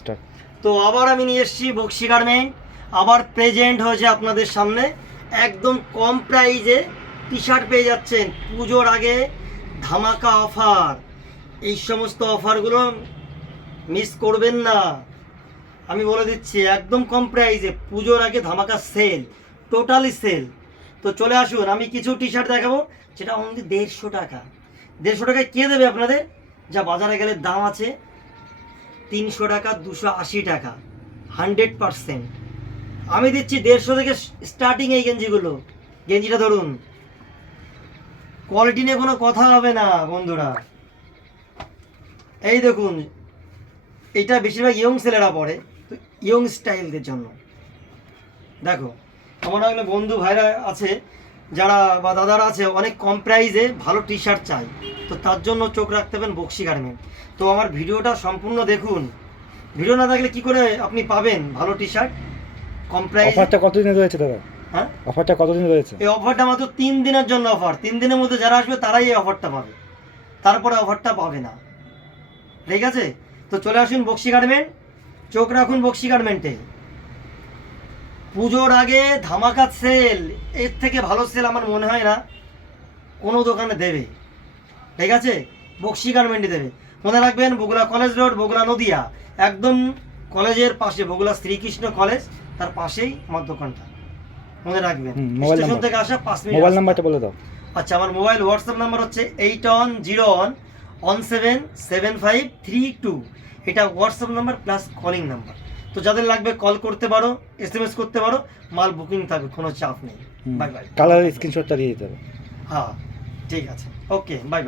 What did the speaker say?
Start. তো আবার আমি নিয়ে এসেছি বক্সি গার্মেন্ট, আবার প্রেজেন্ট হয়েছে আপনাদের সামনে একদম কম প্রাইজে টি শার্ট পেয়ে যাচ্ছেন। পুজোর আগে ধামাকা অফার, এই সমস্ত অফারগুলো মিস করবেন না। আমি বলে দিচ্ছি একদম কম প্রাইজে পুজোর আগে ধামাকা সেল, টোটালি সেল। তো চলে আসুন, আমি কিছু টি শার্ট দেখাবো যেটা অনলি 150 টাকা। 150 টাকায় কে দেবে আপনাদের? যা বাজারে গেলে দাম আছে 300 টাকা, 280 টাকা, 100%। আমি দিচ্ছি 150 থেকে স্টার্টিং এই গেঞ্জিগুলো। গেঞ্জিটা ধরুন, কোয়ালিটি নিয়ে কোনো কথা হবে না বন্ধুরা। এই দেখুন, এটা বেশিরভাগ ইয়ং ছেলেরা পরে, তো ইয়ং স্টাইলদের জন্য। দেখো, আমার এখানে বন্ধু ভাইরা আছে যারা বা দাদারা আছে অনেক কম প্রাইসে ভালো টি শার্ট চাই, তো তার জন্য চোখ রাখতে হবে বক্সি গার্মেন্ট। তো আমার ভিডিওটা সম্পূর্ণ দেখুন, ভিডিও না দেখলে কি করে আপনি পাবেন ভালো টি শার্ট কম প্রাইসে? অফারটা কতদিনে রয়েছে দাদা? হ্যাঁ, অফারটা কতদিন রয়েছে? এই অফারটা মাত্র 3 দিনের জন্য অফার। 3 দিনের মধ্যে যারা আসবে তারাই এই অফারটা পাবে, তারপরে অফারটা পাবে না। ঠিক আছে, তো চলে আসুন বক্সি গার্মেন্ট, চোখ রাখুন বক্সি গার্মেন্টে। পুজোর আগে ধামাকা সেল, এর থেকে ভালো সেল আমার মনে হয় না কোনো দোকানে দেবে। ঠিক আছে, বক্সি গার্মেন্টে দেবে। মনে রাখবেন, বগুড়া কলেজ রোড, বগুড়া নদিয়া, একদম কলেজের পাশে, বগুড়া শ্রীকৃষ্ণ কলেজ, তার পাশেই আমার দোকানটা। মনে রাখবেন, মোবাইল স্টেশন নাম্বার থেকে আসা 5 মিনিট। মোবাইল নাম্বারটা বলে দাও। আচ্ছা, আমার মোবাইল হোয়াটসঅ্যাপ নাম্বার হচ্ছে 8101177532। এটা WhatsApp number plus calling number. তো যাদের লাগবে কল করতে পারো, SMS করতে পারো, মাল বুকিং থাকবে, কোনো চাপ নেই। Bye bye. কালারের স্ক্রিনশটটা দিয়ে দিতে হবে। হ্যাঁ, ঠিক আছে, ওকে, বাই বাই।